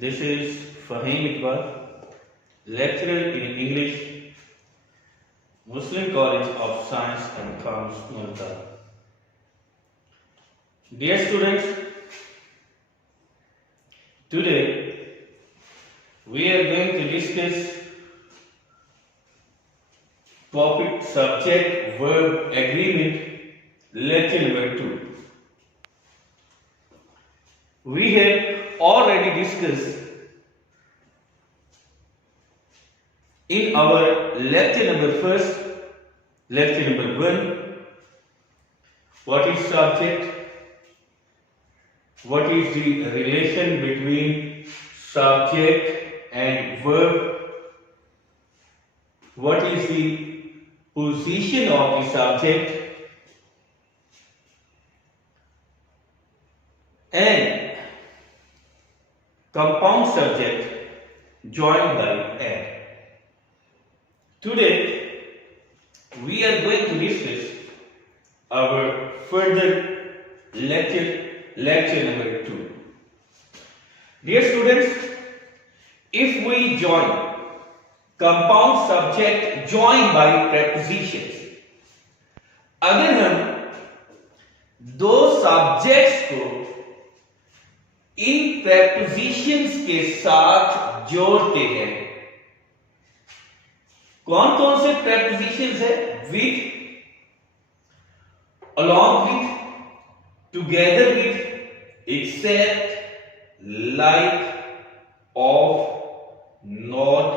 This is Fahim Iqbal, lecturer in English, Muslim College of Science and Commerce, Multan. Dear students, today we are going to discuss topic subject verb agreement, lecture number 2. We have already discussed in our lecture number 1, what is subject, what is the relation between subject and verb, what is the position of the subject, and compound subject joined by and. Today we are going to discuss our further lecture number 2. Dear students, if we join compound subject joined by prepositions, अगर हम दो subjects को इन prepositions के साथ जोड़ते हैं, कौन कौन से prepositions है? With, along with, together with, except, like, of, not,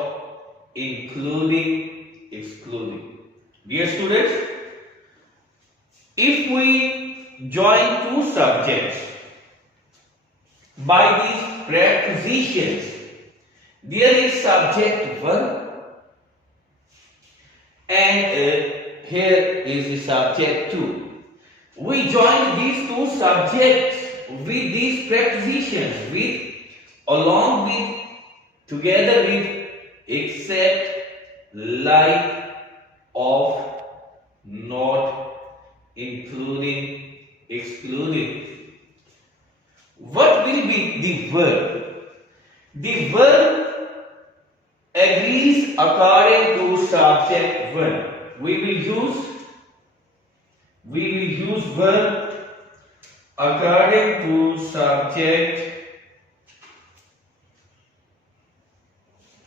including, excluding. Dear students, if we join two subjects by these prepositions, there is subject 1 and here is the subject 2. We join these two subjects with these prepositions, with, along with, together with, except, like, of, not, including, excluding. What will be the verb? The verb agrees according to subject 1. We will use verb according to subject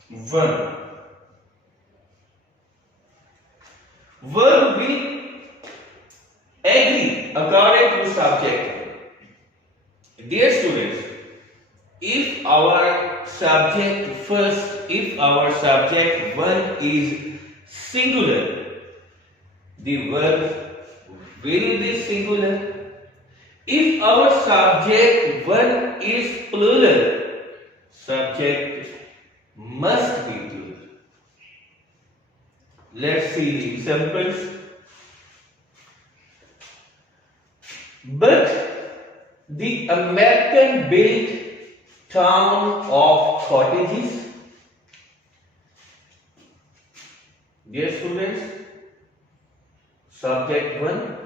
1. Verb will agree according to subject 1. Dear students, if our subject 1 is singular, the verb will be singular. If our subject 1 is plural, subject must be plural. Let's see the examples. But the American built town of cottages. Dear students, subject 1,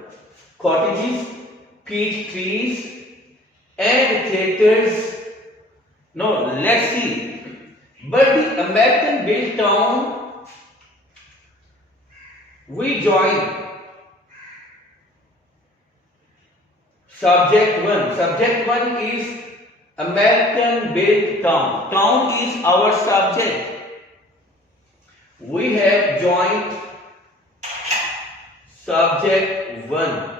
cottages, peach trees and theaters. No, let's see. But the American built town, we join subject 1. Subject 1 is American built town. Town is our subject. We have joined subject 1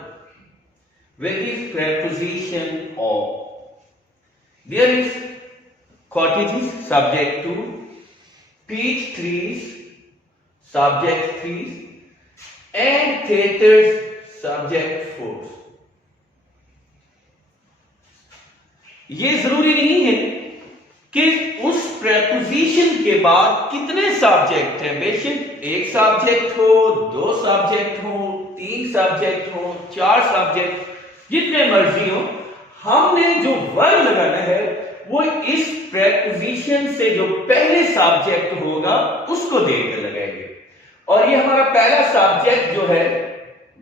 with this preposition of. There is cottages, subject 2, peach trees, subject 3, and theaters, subject 4. ये जरूरी नहीं है कि उस preposition के बाद कितने subject हैं. बेशक एक सब्जेक्ट हो, 2 सब्जेक्ट हो, 3 सब्जेक्ट हो, 4 सब्जेक्ट, जितने मर्जी हो, हमने जो वर्ब लगाना है वो इस preposition से जो पहले सब्जेक्ट होगा उसको देखकर लगाएंगे. और ये हमारा पहला सब्जेक्ट जो है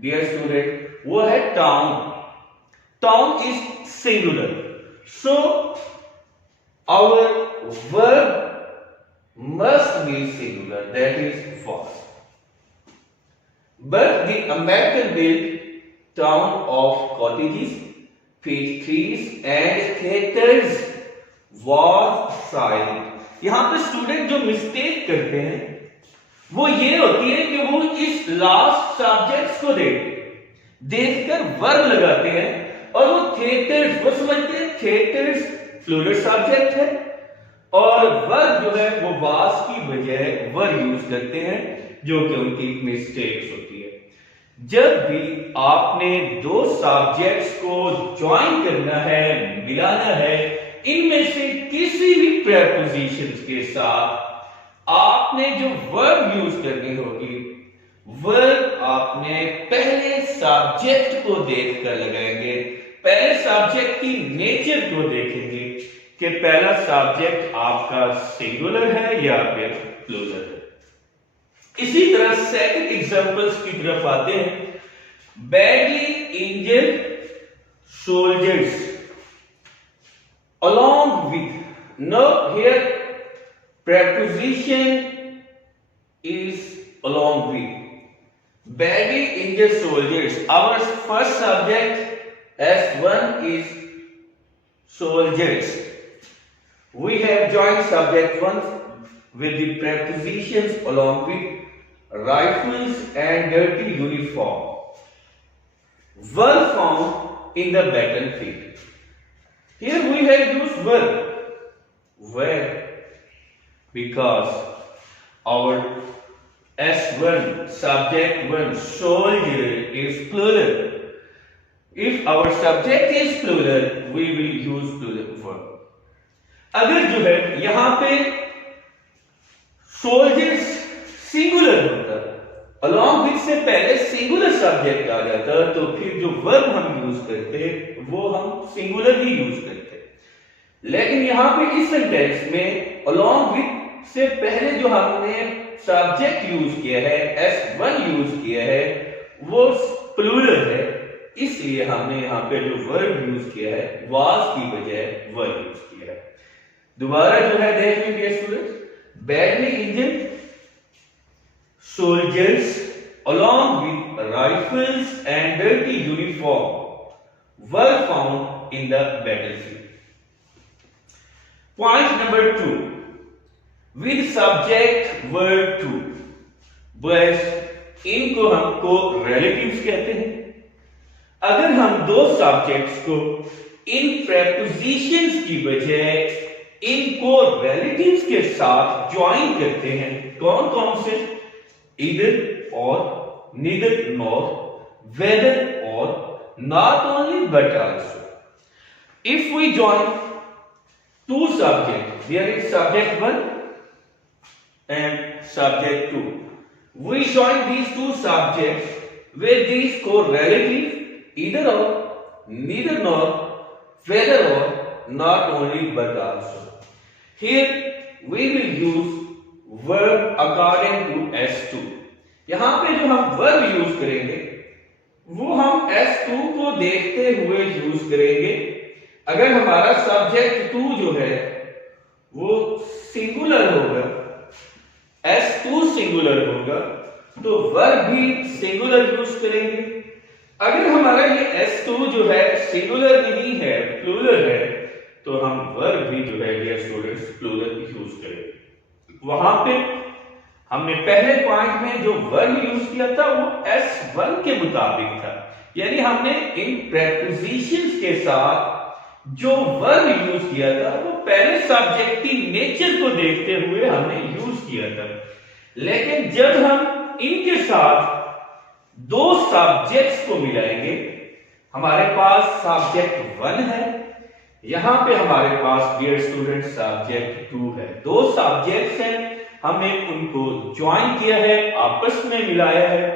डियर स्टूडेंट वो है town. Town is singular. So our verb must be singular, that is was. But the American built town of cottages, fig trees and theaters was silent. यहां पे स्टूडेंट जो मिस्टेक करते हैं वो ये होती है कि वो इस लास्ट सब्जेक्ट्स को देखकर वर्ब लगाते हैं और वो थिएटर्स, वो समझते हैं थिएटर्स प्लूरल सब्जेक्ट है और वर्ब जो है वो वाज की बजाय वर यूज करते हैं, जो कि उनकी मिस्टेक्स होती है। जब भी आपने दो सब्जेक्ट्स को ज्वाइन करना है, मिलाना है, इनमें से किसी भी प्रेपोजिशंस के साथ आपने जो वर्ब यूज करनी होगी, वर्ब आपने पहले सब्जेक्ट को देखकर लगाएंगे, पहले सब्जेक्ट की नेचर को देखेंगे कि पहला सब्जेक्ट आपका सिंगुलर है या फिर प्लूरल है। इसी तरह सेकंड एग्जांपल्स की तरफ आते हैं। Badly injured soldiers along with, no, here preposition is along with. Badly injured soldiers, our first subject S1 is soldiers. We have joined subject 1 with the prepositions along with, rifles and dirty uniform were found in the battlefield. Here we have used verb. Where? Because our S1 subject 1 soldier is plural. If our subject is plural, we will use plural verb. अगर जो है यहां पे soldiers singular होता, along with से पहले singular subject आ जाता, तो फिर जो वर्ब हम यूज करते वो हम सिंगुलर ही यूज करते। लेकिन यहां पे इस सेंटेंस में अलॉन्ग विद से पहले जो हमने सब्जेक्ट यूज किया है, S1 यूज किया है, वो प्लूरल है, इसलिए हमने यहां पे जो वर्ब यूज किया है वाज की बजाय वर्ब यूज किया है। दोबारा जो है देख लीजिए students, badly injured soldiers along with rifles and dirty uniform were found in the battlefield. Point number 2, with subject verb to, बस इनको हमको relatives कहते हैं। अगर हम दो सब्जेक्ट्स को इन prepositions की बजाय इनको relatives के साथ ज्वाइन करते हैं, कौन कौन से? Either or, neither nor, whether or, not only but also. If we join two subjects, there is subject 1 and subject 2. We join these two subjects with these correlatives, either or, neither nor, whether or, not only but also. Here we will use verb according to S2. यहां पे जो हम verb use करेंगे वो हम S2 को देखते हुए यूज करेंगे। अगर हमारा सब्जेक्ट 2 जो है वो सिंगुलर होगा, S2 सिंगुलर होगा, तो वर्ब भी सिंगुलर यूज करेंगे। अगर हमारा ये S2 जो है सिंगुलर नहीं है, प्लूरल है, तो हम वर्ब भी जो है डियर स्टूडेंट्स प्लूरल यूज करेंगे। वहां पे हमने पहले पॉइंट में जो वर्ब यूज किया था वो S1 के मुताबिक था, यानी हमने इन प्रेपोजिशंस के साथ जो वर्ब यूज किया था वो पहले सब्जेक्ट की नेचर को देखते हुए हमने यूज किया था। लेकिन जब हम इनके साथ दो सब्जेक्ट्स को मिलाएंगे, हमारे पास सब्जेक्ट 1 है, यहां पे हमारे पास डियर स्टूडेंट सब्जेक्ट 2 है। दो सब्जेक्ट्स हैं, हमने उनको ज्वाइन किया है, आपस में मिलाया है,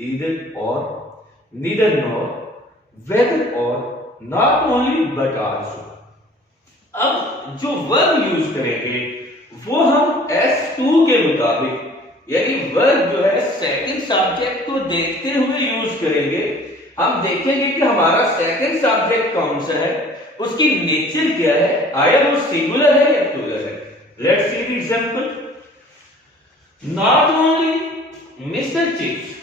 ईदर और, नीदर नॉर, वेदर और, नॉट ओनली बट आल्सो। अब जो वर्ब यूज करेंगे वो हम S2 के मुताबिक, यानी वर्ब जो है सेकंड सब्जेक्ट को देखते हुए यूज करेंगे। हम देखेंगे कि हमारा सेकंड सब्जेक्ट कौन सा है, उसकी नेचर क्या है, आया वो सिंगुलर है या प्लूरल है। Let's see the example. Not only Mr. Chips,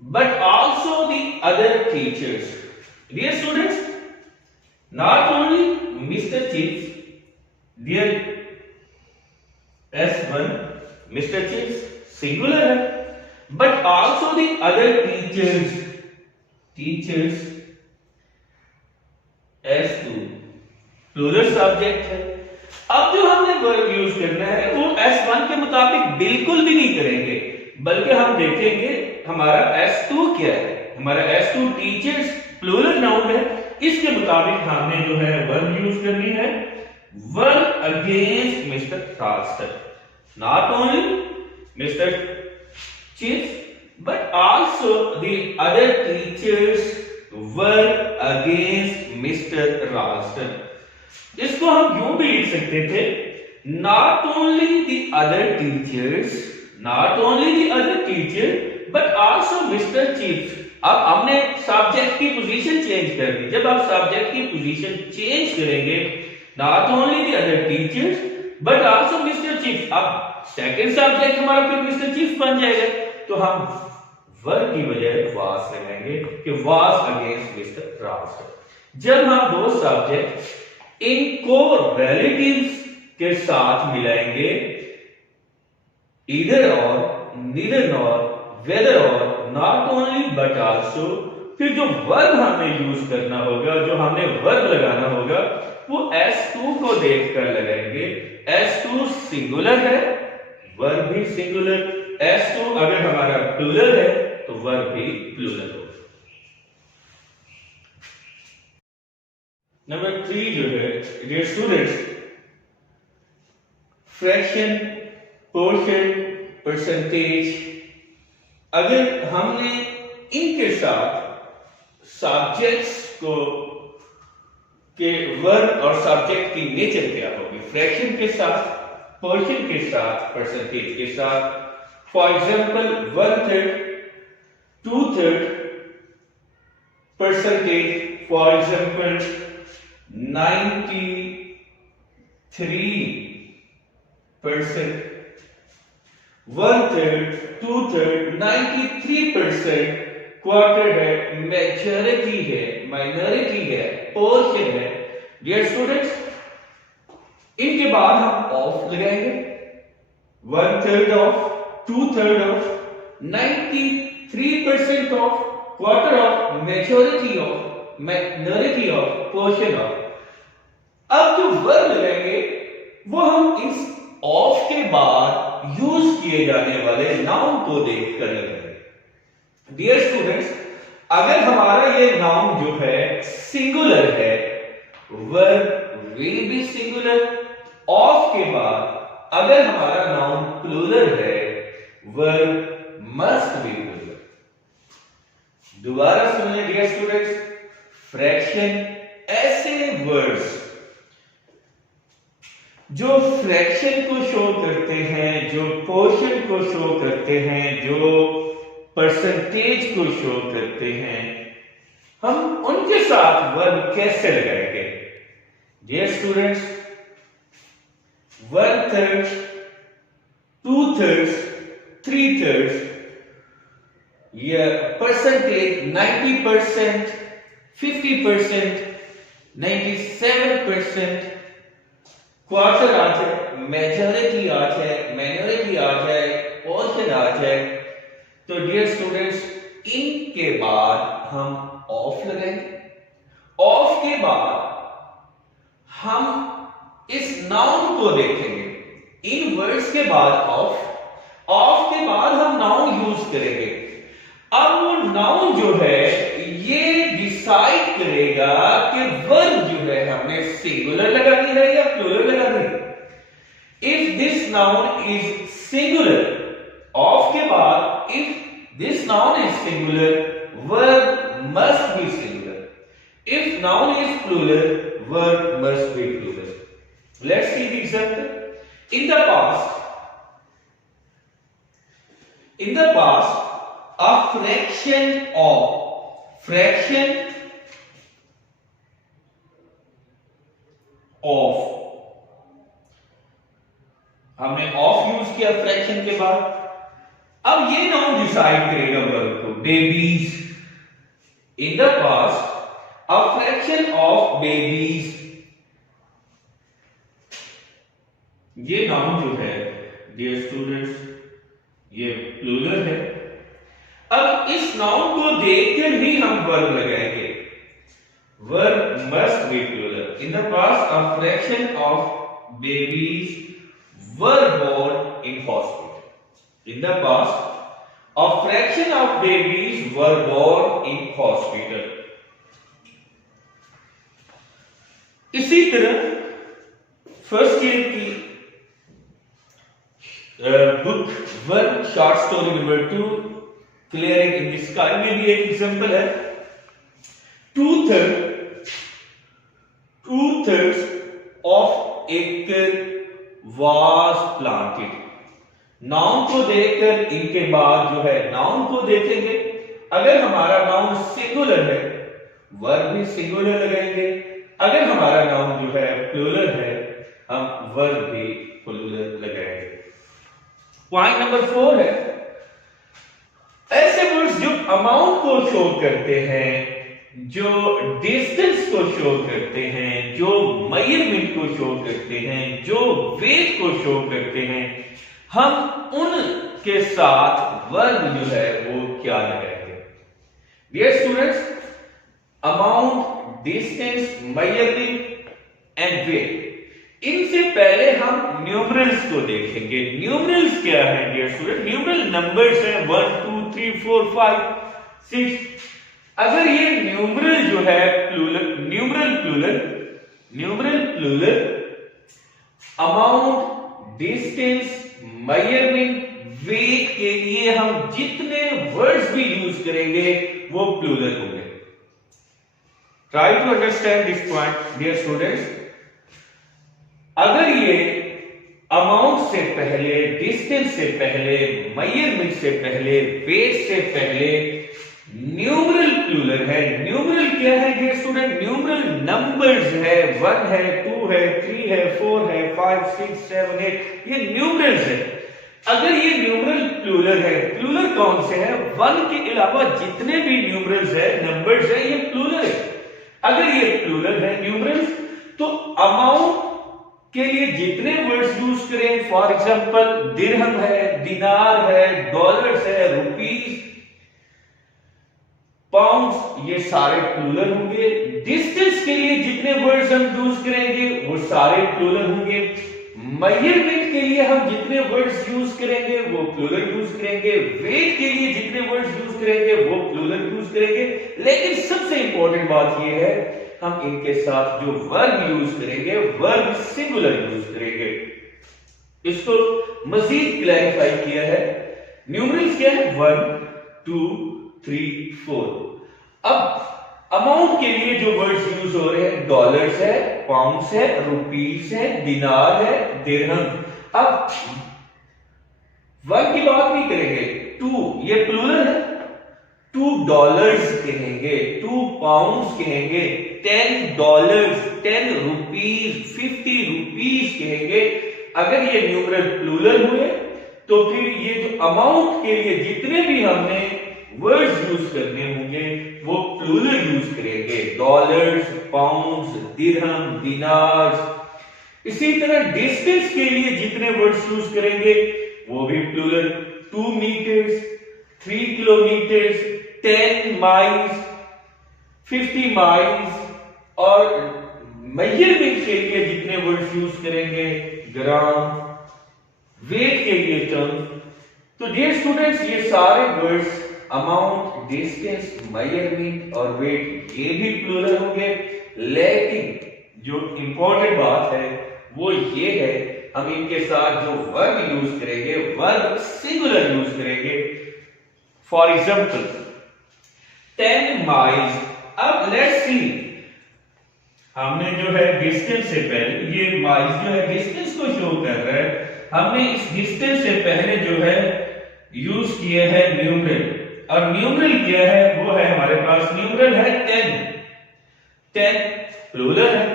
but also the other teachers. Dear students, not only Mr. Chips, dear S1, Mr. Chips singular है, but also the other teachers S2 plural subject है। अब जो हमने verb use करना है वो S1 के मुताबिक बिल्कुल भी नहीं करेंगे, बल्कि हम देखेंगे हमारा S2 क्या है। हमारा S2 टीचर्स प्लूरल नाउन है, इसके मुताबिक हमने जो है वर्ब यूज करनी है, verb against mister raster. Not only mister chips but also the other teachers were against Mr. Ralston. इसको हम यूं भी लिख सकते थे, not only the other teachers but also Mr. Chips. अब हमने सब्जेक्ट की पोजीशन चेंज कर दी। जब आप सब्जेक्ट की पोजीशन चेंज करेंगे, not only the other teachers but also Mr. Chips, अब सेकंड सब्जेक्ट हमारा फिर Mr. Chips बन जाएगा, तो हम वर्ब की बजाय वाज लगाएंगे कि वाज अगेंस्ट मिस्टर रास्टर। जब हम दो सब्जेक्ट इनको रिलेटिव्स के साथ मिलाएंगे, ईदर और, नीदर नॉर, वेदर और, नॉट ओनली बट आल्सो, फिर जो वर्ब हमें यूज करना होगा, जो हमने वर्ब लगाना होगा, वो S2 को देखकर लगाएंगे। S2 सिंगुलर है, वर्ब भी सिंगुलर। S2 अगर हमारा प्लूरल है तो वर्ब भी प्लूरल होगा। नंबर 3 जो है dear students, fraction, portion, percentage, अगर हमने इनके साथ सब्जेक्ट्स को के वर्ब और सब्जेक्ट की नेचर क्या होगी, फ्रैक्शन के साथ, पोर्शन के साथ, परसेंटेज के साथ। For example 1/3, 2/3, percentage, for example 93%, 1/3, 2/3, 93%, quarter है, मेजॉरिटी है, माइनॉरिटी है, पोर्शन है। डियर स्टूडेंट्स, इनके बाद हम ऑफ लगाएंगे, 1/3 of, 2/3 of, 93% of, quarter of, majority of, minority of, portion of. अब जो वर्ब लगाएंगे वो हम इस ऑफ के बाद यूज किए जाने वाले नाउन को देखकर लगाएंगे। डियर स्टूडेंट्स, अगर हमारा ये नाउन जो है सिंगुलर है, verb will be singular. Of के बाद अगर हमारा नाउन प्लूरल है, वर्ब मस्ट बी प्लूरल। दोबारा सुनिए डियर स्टूडेंट्स, फ्रैक्शन ऐसे वर्ड्स जो फ्रैक्शन को शो करते हैं, जो पोर्शन को शो करते हैं, जो परसेंटेज को शो करते हैं, हम उनके साथ वर्ब कैसे लगाएंगे? डियर स्टूडेंट्स, 1/3, 2/3, 3/3, या परसेंटेज 90%, 50%, 97%, क्वार्टर आ जाए, मेजॉरिटी आ जाए, माइनॉरिटी आ जाए, पोर्शन आ जाए, तो डियर स्टूडेंट्स इनके बाद हम ऑफ लगाएंगे। ऑफ के बाद हम इस नाउन को देखेंगे। इन वर्ड्स के बाद ऑफ, ऑफ के बाद हम नाउन यूज करेंगे। अब वो नाउन जो है ये डिसाइड करेगा कि वर्ब जो है हमने सिंगुलर लगानी है या प्लूरल लगानी है। If this noun is singular, of के बाद if this noun is singular, verb must be singular. If noun is plural, verb must be plural. Let's see the example. In the past a fraction of हमने of use किया fraction के बाद। अब ये noun decide करेगा verb को। Babies, in the past a fraction of babies, ये noun जो है डियर स्टूडेंट्स ये प्लूरल है। अब इस नाउन को देखकर ही हम वर्ब लगाएंगे। Verb must be plural. In the past a fraction of babies were born in hospital. In the past, a fraction of babies were born in hospital. इसी तरह फर्स्ट ईयर की book 1 short story number 2 clearing in the sky में भी एक example है। two-thirds of acre was planted। Noun को देखकर इनके बाद जो है नाउन को देखेंगे। अगर हमारा नाउन सिंगुलर है वर्ब भी सिंगुलर लगाएंगे। अगर हमारा नाउन जो है प्लूरल है हम वर्ब भी प्लूरल लगाएंगे। पॉइंट नंबर 4 है ऐसे वर्ड्स जो अमाउंट को शो करते हैं, जो डिस्टेंस को शो करते हैं, जो मेजरमेंट को शो करते हैं, जो वेट को शो करते हैं, हम उनके साथ वर्ब जो है वो क्या लगाएंगे। Dear students, amount, distance, measurement and weight, इनसे पहले हम न्यूमरल्स को देखेंगे। न्यूमरल्स क्या है डियर स्टूडेंट? न्यूमरल नंबर्स हैं 1 2 3 4 5 6। अगर ये न्यूमरल जो है numeral plural amount, distance, measurement, weight के लिए हम जितने वर्ड्स भी यूज करेंगे वो प्लूरल होंगे। Try to understand this point dear students. अगर ये अमाउंट से पहले, डिस्टेंस से पहले, मेजरमेंट से पहले, वेट से पहले न्यूमरल प्लूरल है। न्यूमरल क्या है डियर स्टूडेंट? न्यूमरल नंबर्स है, 1 है, 2 है, 3 है, 4 है, 5 6 7 8, ये न्यूमरल्स है। अगर ये न्यूमरल प्लूरल है, प्लूरल कौन से है? 1 के अलावा जितने भी न्यूमरल्स है, नंबर्स है, ये प्लूरल है। अगर ये प्लूरल है न्यूमरल्स, तो अमाउंट के लिए जितने वर्ड्स यूज करें, फॉर एग्जांपल दिरहम है, दिनार है, डॉलर्स है, रुपीस, पाउंड्स, ये सारे प्लूरल होंगे। डिस्टेंस के लिए जितने वर्ड्स हम यूज करेंगे वो सारे प्लूरल होंगे। मेजरमेंट के लिए हम जितने वर्ड्स यूज करेंगे वो प्लूरल यूज करेंगे। वेट के लिए जितने वर्ड्स यूज करेंगे वो प्लूरल यूज करेंगे। लेकिन सबसे इंपॉर्टेंट बात ये है हम इनके साथ जो वर्ब यूज करेंगे वर्ब सिंगुलर यूज करेंगे। इसको मजीद क्लैरिफाई किया है। न्यूमरल्स क्या है? 1 2 3 4। अब अमाउंट के लिए जो वर्ड्स यूज हो रहे हैं डॉलर्स है, पाउंड्स है, रुपीस है, दिनार है, दिरहम। अब 1 की बात नहीं करेंगे, 2 ये प्लूरल है, 2 डॉलर्स कहेंगे, 2 पाउंड्स कहेंगे, 10 डॉलर्स, 10 रुपीस, 50 रुपीस कहेंगे। अगर ये न्यूमरल प्लूरल हुए तो फिर ये जो अमाउंट के लिए जितने भी हमने वर्ड्स यूज करने होंगे वो प्लूरल यूज करेंगे। डॉलर्स, पाउंड्स, दिरहम, दिनार। इसी तरह डिस्टेंस के लिए जितने वर्ड्स यूज करेंगे वो भी plural. 2 metres, 3 kilometres, 10 miles, 50 miles. और मेजरमेंट के लिए जितने वर्ड्स यूज करेंगे ग्राम। वेट के लिए टर्म। तो डियर स्टूडेंट्स ये सारे वर्ड्स अमाउंट, डिस्टेंस, मेजरमेंट और वेट ये भी प्लूरल होंगे। लेकिन जो इंपॉर्टेंट बात है वो ये है हम इनके साथ जो वर्ब यूज करेंगे वर्ब सिंगुलर यूज करेंगे। For example 10 miles. अब लेट्स सी हमने जो है डिस्टेंस से पहले ये माइल्स जो है डिस्टेंस को शो कर रहा है। हमने इस डिस्टेंस से पहले जो है यूज किया है न्यूमरल। और न्यूमरल क्या है? वो है हमारे पास न्यूमरल है 10 प्लूरल है।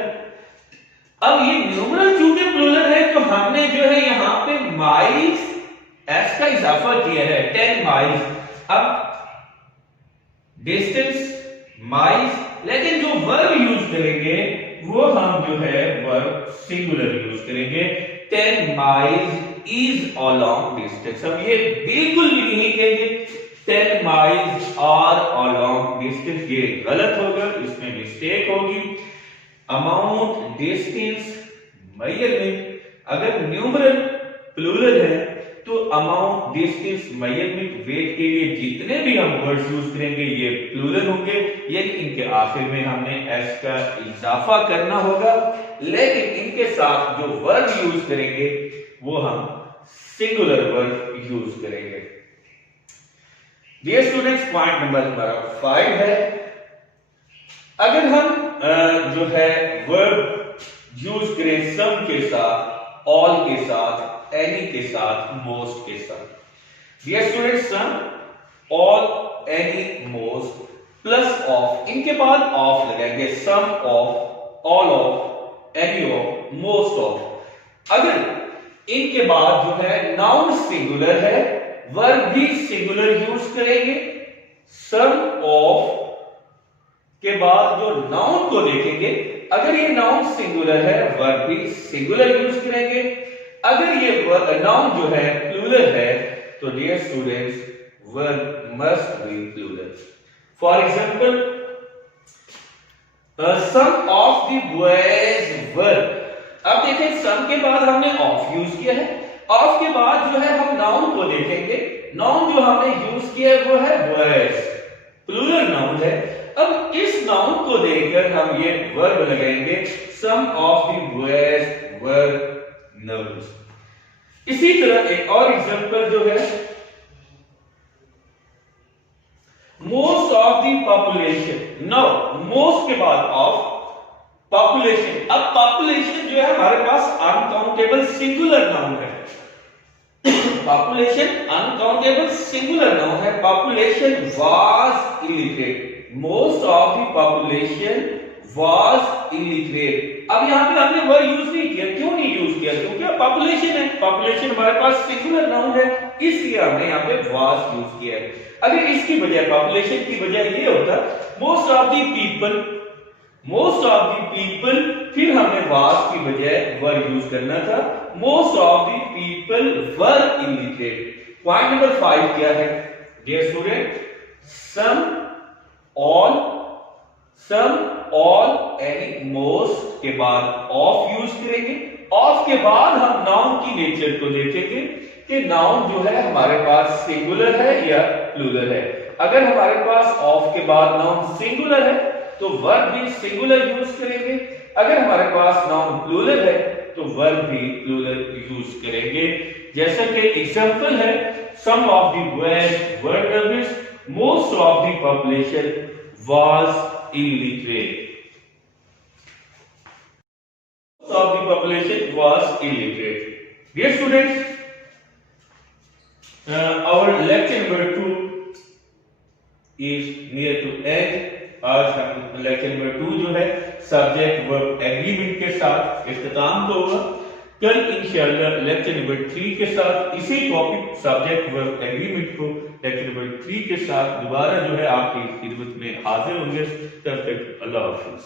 अब ये न्यूमरल चूंकि प्लूरल है तो हमने जो है यहां पे माइल्स, एस का इजाफा किया है 10 माइल्स। अब डिस्टेंस माइल्स, लेकिन जो वर्ब यूज करेंगे वो हम जो है वर्ब सिंगुलर यूज करेंगे। 10 miles is a long distance. अब ये बिल्कुल भी नहीं कहेंगे 10 miles are a long distance, ये गलत होगा, इसमें मिस्टेक होगी। अमाउंट, डिस्टेंस, मेजरमेंट, अगर न्यूमरल प्लूरल है तो अमाउंट, डिस्टेंस, मेजरमेंट, वेट के लिए जितने भी हम वर्ड्स यूज करेंगे ये प्लूरल होंगे, यानी इनके आखिर में हमने एस का इजाफा करना होगा, लेकिन इनके साथ जो वर्ब यूज करेंगे वो हम सिंगुलर वर्ब यूज करेंगे। डियर स्टूडेंट्स, पॉइंट नंबर हमारा 5 है। अगर हम जो है वर्ब यूज करें सम के साथ, ऑल के साथ, एनी के साथ, मोस्ट के साथ। Dear students, some, all, any, most plus of, इनके बाद ऑफ लगाएंगे। Some of, all of, any of, most of. अगर इनके बाद जो है नाउन सिंगुलर है, वर्ब भी सिंगुलर यूज करेंगे। सम ऑफ के बाद जो नाउन को देखेंगे, अगर ये नाउन सिंगुलर है वर्ब भी सिंगुलर यूज करेंगे। अगर ये नाउन जो है प्लूरल है तो dear students verb must be plural. For example, some of the boys were. अब देखें सम के बाद हमने ऑफ यूज किया है, ऑफ के बाद जो है हम नाउन को देखेंगे। नाउन जो हमने यूज किया है वो है बॉयज, प्लूरल नाउन है। अब इस नाउन को देखकर हम ये वर्ब लगाएंगे, some of the boys were nervous. इसी तरह एक और एग्जांपल जो है, most of the population. Now most के बाद ऑफ, पॉपुलेशन। अब पॉपुलेशन जो है हमारे पास अनकाउंटेबल सिंगुलर नाउन है। पॉपुलेशन अनकाउंटेबल सिंगुलर नाउन है। Population was illiterate, most of the population was illiterate. अब यहां पे हमने वर्ड यूज नहीं किया, क्यों नहीं यूज किया? क्योंकि पॉपुलेशन है, पॉपुलेशन हमारे पास सिंगुलर नाउन है, इसलिए हमने यहां पे वाज यूज किया है। अगर इसकी बजाय, पॉपुलेशन की बजाय ये होता most of the people, most of the people, फिर हमने वाज की बजाय वर्ड यूज करना था, most of the people were illiterate. Point number 5 क्या है डियर स्टूडेंट? सम, ऑल, सम, ऑल, एनी, मोस्ट के बाद ऑफ यूज करेंगे। ऑफ के बाद हम नाउन की नेचर को देखेंगे कि नाउन जो है हमारे पास सिंगुलर है या प्लूरल है। अगर हमारे पास ऑफ के बाद नाउन सिंगुलर है तो वर्ब भी सिंगुलर यूज करेंगे। अगर हमारे पास नाउन प्लूरल है तो वर्ब भी प्लूरल यूज करेंगे। जैसा कि एग्जांपल है, some of the boys were nervous, most of the population was illiterate. Most of the population was illiterate. Dear students, our lecture number 2 is near to end. आज हम lecture number 2 जो है subject verb agreement के साथ इख्तिताम होगा। कल इंशाअल्लाह lecture number 3 के साथ इसी टॉपिक सब्जेक्ट वर्ब एग्रीमेंट को लेक्चर नंबर 3 के साथ दोबारा जो है आपकी खिदमत में हाजिर होंगे। तब तक अल्लाह हाफिज।